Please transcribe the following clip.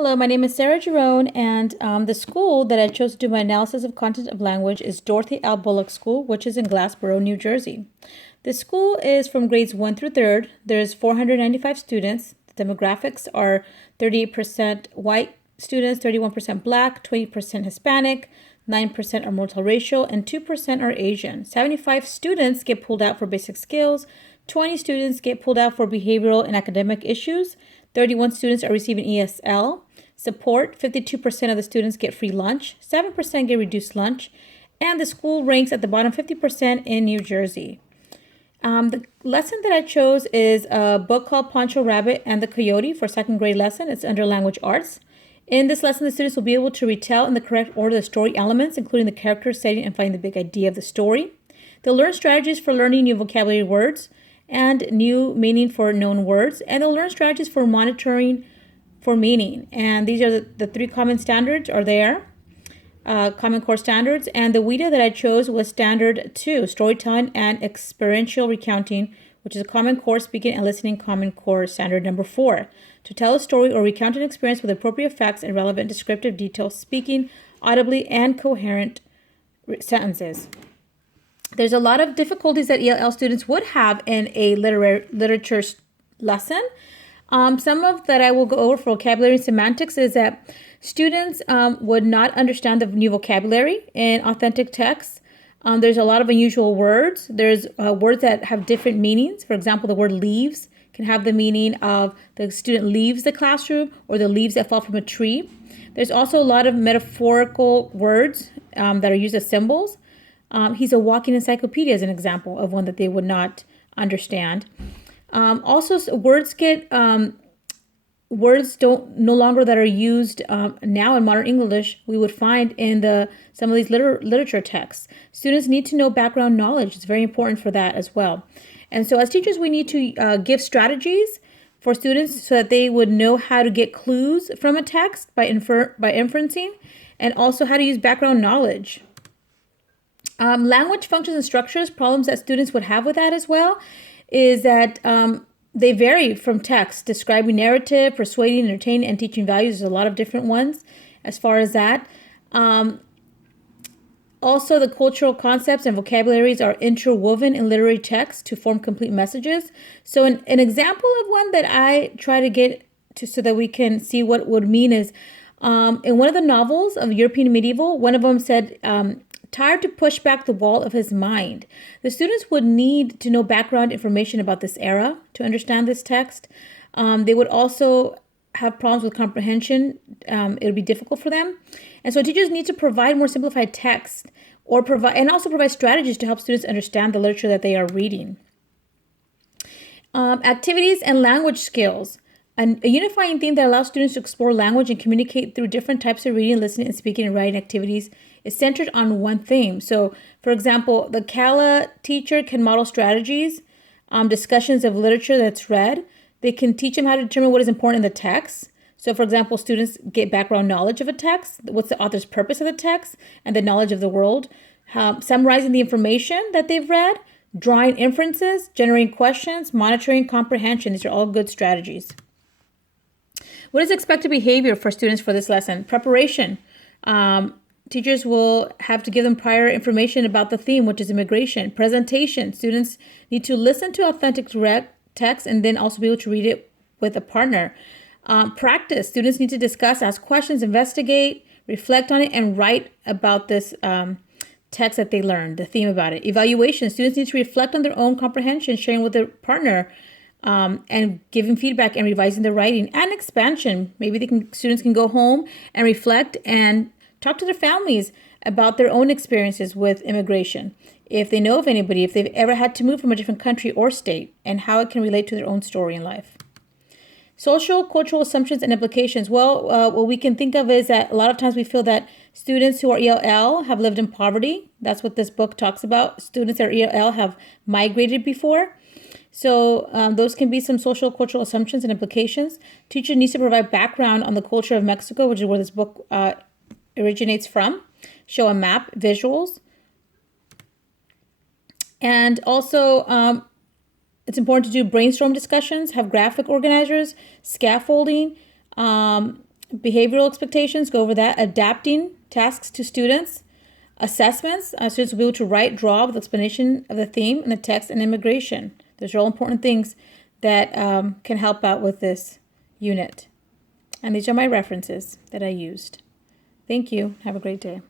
Hello, my name is Sarah Jerome, and the school that I chose to do my analysis of content of language is Dorothy L. Bullock School, which is in Glassboro, New Jersey. This school is from grades 1 through 3rd. There's 495 students. The demographics are 38% white students, 31% black, 20% Hispanic, 9% are multiracial, and 2% are Asian. 75 students get pulled out for basic skills, 20 students get pulled out for behavioral and academic issues, 31 students are receiving ESL support, 52% of the students get free lunch, 7% get reduced lunch, and the school ranks at the bottom 50% in New Jersey. The lesson that I chose is a book called Pancho Rabbit and the Coyote for second grade lesson. It's under language arts. In this lesson, the students will be able to retell in the correct order the story elements, including the character, setting, and finding the big idea of the story. They'll learn strategies for learning new vocabulary words and new meaning for known words, and they'll learn strategies for monitoring for meaning. And these are the three common standards are there, common core standards. And the WIDA that I chose was standard 2, storytelling and experiential recounting, which is a common core speaking and listening common core standard number 4. To tell a story or recount an experience with appropriate facts and relevant descriptive details, speaking audibly and coherent sentences. There's a lot of difficulties that ELL students would have in a literature lesson. Some of that I will go over for vocabulary and semantics is that students would not understand the new vocabulary in authentic texts. There's a lot of unusual words. There's words that have different meanings. For example, the word leaves can have the meaning of the student leaves the classroom or the leaves that fall from a tree. There's also a lot of metaphorical words that are used as symbols. He's a walking encyclopedia as an example of one that they would not understand. Also, words don't no longer that are used now in modern English we would find in some of these literature texts. Students need to know background knowledge. It's very important for that as well. And so as teachers, we need to give strategies for students so that they would know how to get clues from a text by inferencing, and also how to use background knowledge. Language functions and structures, problems that students would have with that as well, is that they vary from text, describing narrative, persuading, entertaining, and teaching values. There's a lot of different ones as far as that. Also, the cultural concepts and vocabularies are interwoven in literary texts to form complete messages. So an example of one that I try to get to so that we can see what it would mean is in one of the novels of European medieval, one of them said, tired to push back the wall of his mind. The students would need to know background information about this era to understand this text. They would also have problems with comprehension. It would be difficult for them. And so teachers need to provide more simplified text or also provide strategies to help students understand the literature that they are reading. Activities and language skills. A unifying theme that allows students to explore language and communicate through different types of reading, listening, and speaking and writing activities is centered on one theme. So, for example, the CALA teacher can model strategies, discussions of literature that's read. They can teach them how to determine what is important in the text. So, for example, students get background knowledge of a text, what's the author's purpose of the text, and the knowledge of the world, summarizing the information that they've read, drawing inferences, generating questions, monitoring comprehension. These are all good strategies. What is expected behavior for students for this lesson? Preparation. Teachers will have to give them prior information about the theme, which is immigration. Presentation. Students need to listen to authentic direct text and then also be able to read it with a partner. Practice. Students need to discuss, ask questions, investigate, reflect on it, and write about this text that they learned, the theme about it. Evaluation. Students need to reflect on their own comprehension, sharing with their partner, and giving feedback and revising their writing. And expansion. Maybe students can go home and reflect and talk to their families about their own experiences with immigration. If they know of anybody, if they've ever had to move from a different country or state, and how it can relate to their own story in life. Social, cultural assumptions and implications. Well, what we can think of is that a lot of times we feel that students who are ELL have lived in poverty. That's what this book talks about. Students that are ELL have migrated before. So those can be some social, cultural assumptions and implications. Teacher needs to provide background on the culture of Mexico, which is where this book originates from. Show a map, visuals. And also, it's important to do brainstorm discussions, have graphic organizers, scaffolding, Behavioral expectations, go over that. Adapting tasks to students. Assessments, students will be able to write, draw with explanation of the theme and the text, and immigration. Those are all important things that can help out with this unit. And these are my references that I used. Thank you. Have a great day.